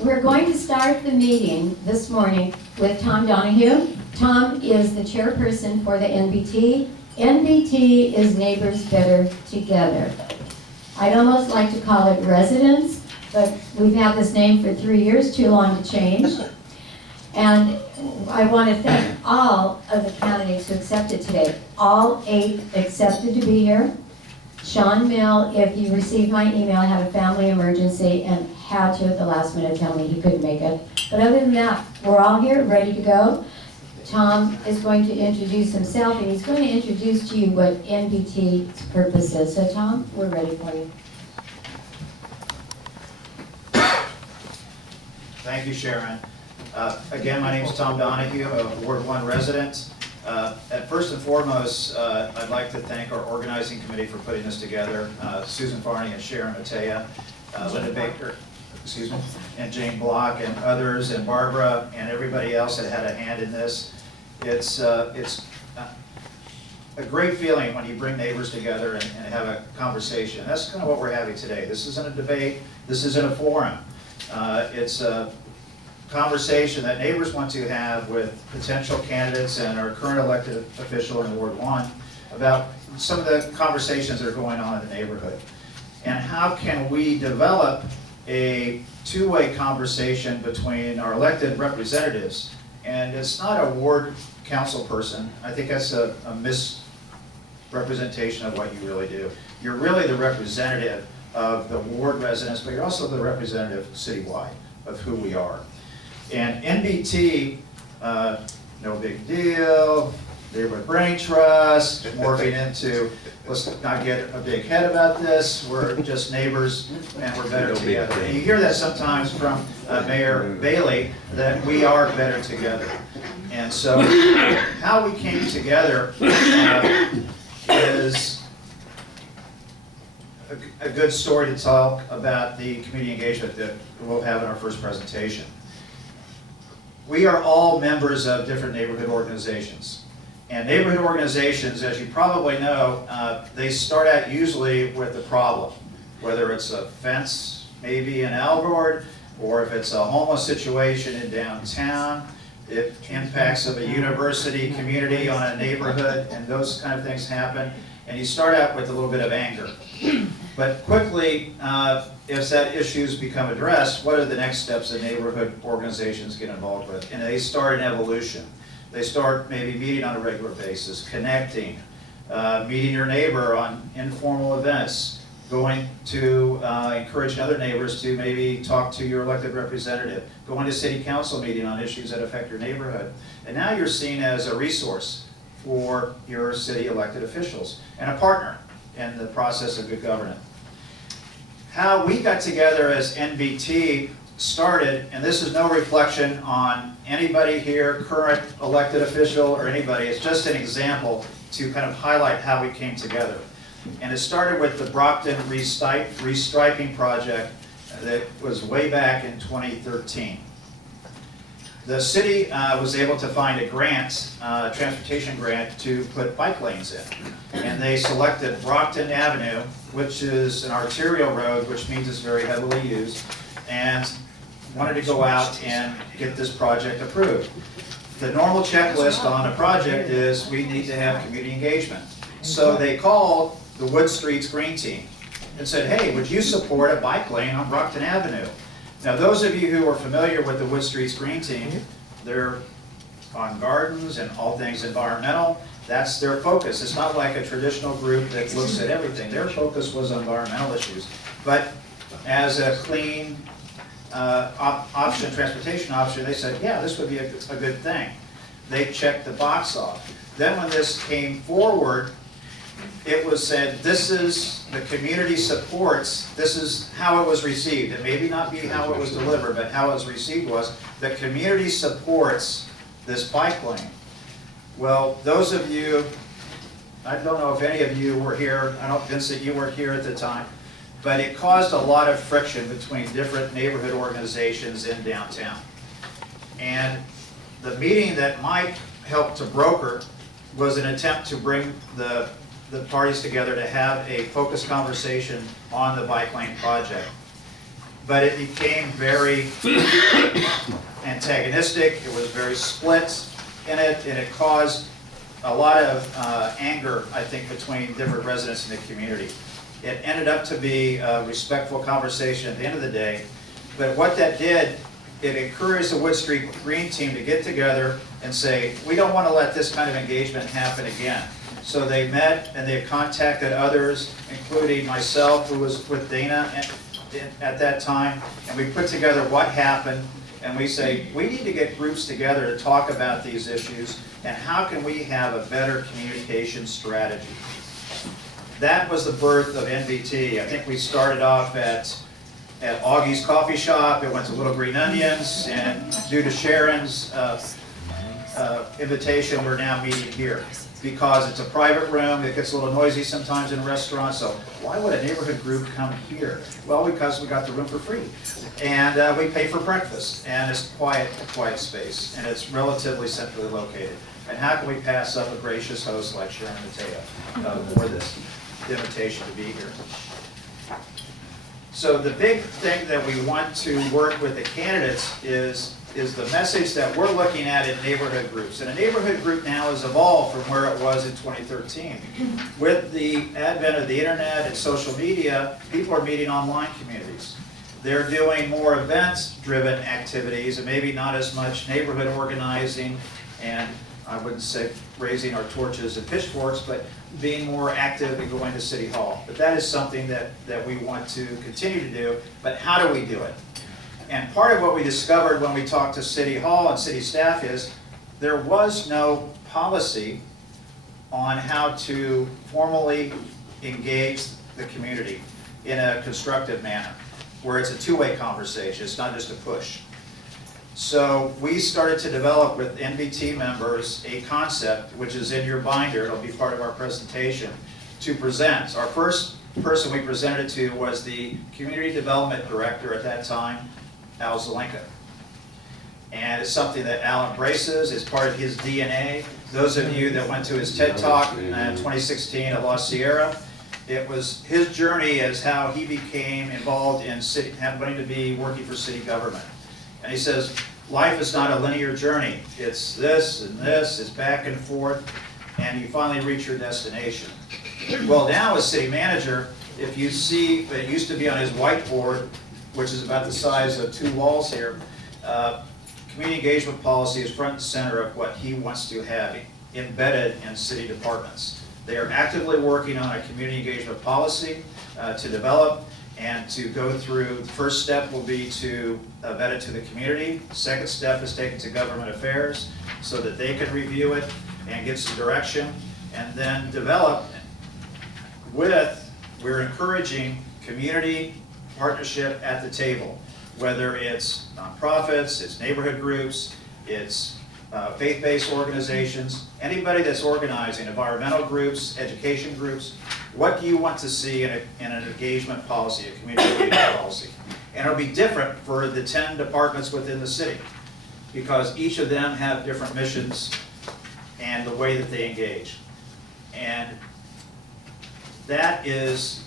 We're going to start the meeting this morning with Tom Donahue. Tom is the chairperson for the NBT. NBT is Neighbors Better Together. I'd almost like to call it residents, but we've had this name for 3 years, too long to change. And I want to thank all of the candidates who accepted today. All 8 accepted to be here. Sean Mill, if you received my email, had a family emergency and had to at the last minute tell me he couldn't make it. But other than that, we're all here, ready to go. Tom is going to introduce himself, and he's going to introduce to you what NBT's purpose is. So Tom, we're ready for you. Thank you, Sharon. Again, my name is Tom Donahue, a Ward 1 resident. First and foremost, I'd like to thank our organizing committee for putting this together, Susan Farney and Sharon Mateja, Linda Baker, excuse me, and Jane Block and others, and Barbara and everybody else that had a hand in this. It's a great feeling when you bring neighbors together and have a conversation. That's kind of what we're having today. This isn't a debate. This isn't a forum. It's a conversation that neighbors want to have with potential candidates and our current elected official in Ward 1 about some of the conversations that are going on in the neighborhood. And how can we develop a two-way conversation between our elected representatives, and it's not a ward council person. I think that's a misrepresentation of what you really do. You're really the representative of the ward residents, but you're also the representative citywide of who we are. And NBT, no big deal, neighborhood brain trust, morphing into, let's not get a big head about this, we're just neighbors and we're better together. And you hear that sometimes from Mayor Bailey, that we are better together. And so how we came together is a good story to talk about the community engagement that we'll have in our first presentation. We are all members of different neighborhood organizations. And neighborhood organizations, as you probably know, they start out usually with a problem, whether it's a fence maybe in Alvord, or if it's a homeless situation in downtown, it impacts of a university community on a neighborhood, and those kind of things happen. And you start out with a little bit of anger. But quickly, if that issues become addressed, what are the next steps that neighborhood organizations get involved with? And they start an evolution. They start maybe meeting on a regular basis, connecting, meeting your neighbor on informal events, going to encourage other neighbors to maybe talk to your elected representative, going to city council meeting on issues that affect your neighborhood. And now you're seen as a resource for your city elected officials and a partner in the process of good governance. How we got together as NBT started, and this is no reflection on anybody here, current elected official or anybody, it's just an example to kind of highlight how we came together. And it started with the Brockton restriping project that was way back in 2013. The city was able to find a grant, transportation grant, to put bike lanes in. And they selected Brockton Avenue, which is an arterial road, which means it's very heavily used, and wanted to go out and get this project approved. The normal checklist on a project is we need to have community engagement. So they called the Wood Streets Green Team and said, hey, would you support a bike lane on Brockton Avenue? Now, those of you who are familiar with the Wood Streets Green Team, they're on gardens and all things environmental. That's their focus. It's not like a traditional group that looks at everything. Their focus was on environmental issues. But as a clean option, transportation option, they said, yeah, this would be a good thing. They checked the box off. Then when this came forward, it was said, this is the community supports, this is how it was received. It may not be how it was delivered, but how it was received was, the community supports this bike lane. Well, those of you, I don't know if any of you were here, I don't, Vincent, you weren't here at the time, but it caused a lot of friction between different neighborhood organizations in downtown. And the meeting that Mike helped to broker was an attempt to bring the parties together to have a focused conversation on the bike lane project. but it became very antagonistic. It was very split in it, and it caused a lot of anger, I think, between different residents in the community. It ended up to be a respectful conversation at the end of the day, but what that did, it encouraged the Wood Street Green team to get together and say, we don't want to let this kind of engagement happen again. So they met and they contacted others, including myself, who was with Dana at that time, and we put together what happened, and we say, we need to get groups together to talk about these issues, and how can we have a better communication strategy. That was the birth of NBT. I think we started off at Augie's Coffee Shop. It went to Little Green Onions, and due to Sharon's invitation, we're now meeting here. Because it's a private room, it gets a little noisy sometimes in restaurants, so why would a neighborhood group come here? Well, because we got the room for free. And we pay for breakfast, and it's a quiet space, and it's relatively centrally located. And how can we pass up a gracious host like Sharon Mateja for this invitation to be here? So the big thing that we want to work with the candidates is the message that we're looking at in neighborhood groups. And a neighborhood group now has evolved from where it was in 2013. With the advent of the internet and social media, people are meeting online communities. They're doing more events-driven activities and maybe not as much neighborhood organizing and, I wouldn't say raising our torches and pitchforks, but being more active and going to City Hall. But that is something that we want to continue to do, but how do we do it? And part of what we discovered when we talked to City Hall and city staff is there was no policy on how to formally engage the community in a constructive manner, where it's a two-way conversation, it's not just a push. So we started to develop with NBT members a concept, which is in your binder, it'll be part of our presentation, to present. Our first person we presented it to was the Community Development Director at that time, Al Zelenka. And it's something that Al embraces, it's part of his DNA. Those of you that went to his TED Talk in 2016 at La Sierra, it was his journey as how he became involved in wanting to be working for city government. And he says, life is not a linear journey. It's this and this, it's back and forth, and you finally reach your destination. Well, now as city manager, if you see, it used to be on his whiteboard, which is about the size of 2 walls here, community engagement policy is front and center of what he wants to have embedded in city departments. They are actively working on a community engagement policy to develop and to go through. The first step will be to vet it to the community. The second step is take it to government affairs so that they can review it and get some direction, and then develop we're encouraging community partnership at the table, whether it's nonprofits, it's neighborhood groups, it's faith-based organizations, anybody that's organizing, environmental groups, education groups. What do you want to see in an engagement policy, a community engagement policy? And it'll be different for the 10 departments within the city, because each of them have different missions and the way that they engage. And that is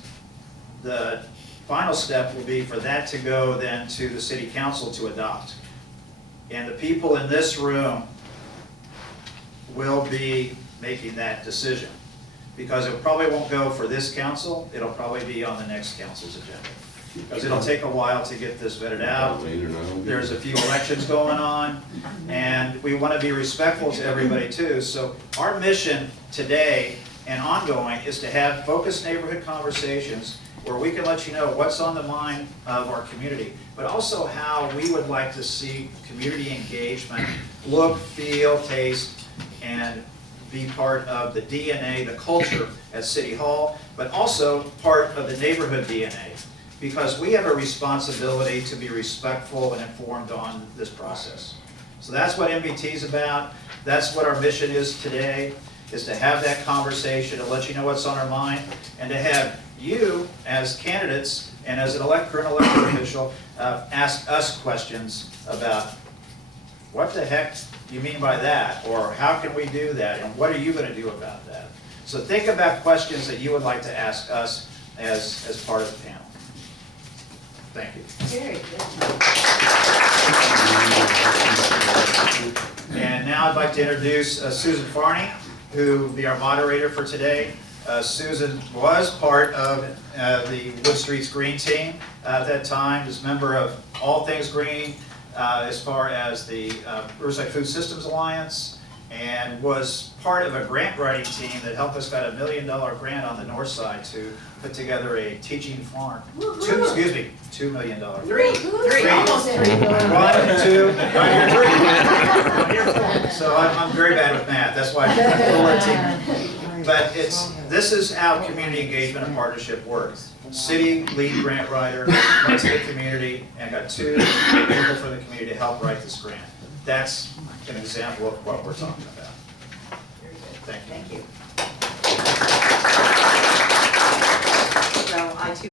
the final step, will be for that to go then to the city council to adopt. And the people in this room will be making that decision, because it probably won't go for this council, it'll probably be on the next council's agenda. Because it'll take a while to get this vetted out. There's a few elections going on, and we want to be respectful to everybody too. So our mission today and ongoing is to have focused neighborhood conversations where we can let you know what's on the mind of our community, but also how we would like to see community engagement look, feel, taste, and be part of the DNA, the culture at City Hall, but also part of the neighborhood DNA, because we have a responsibility to be respectful and informed on this process. So that's what NBT is about. That's what our mission is today, is to have that conversation, to let you know what's on our mind, and to have you as candidates and as an current elected official ask us questions about what the heck you mean by that, or how can we do that, and what are you going to do about that? So think about questions that you would like to ask us as part of the panel. Thank you. Very good. And now I'd like to introduce Susan Farney, who will be our moderator for today. Susan was part of the Wood Streets Green team at that time, as member of All Things Green, as far as the Riverside Food Systems Alliance, and was part of a grant writing team that helped us get a $1 million grant on the north side to put together a teaching farm. $2 million. Three. Almost Three. 1, 2, right here 3. So I'm very bad with math. That's why we're a team. But this is how community engagement and partnership works. City lead grant writer, writes to the community, and got 2 people from the community to help write this grant. That's an example of what we're talking about. Very good. Thank you. Thank you.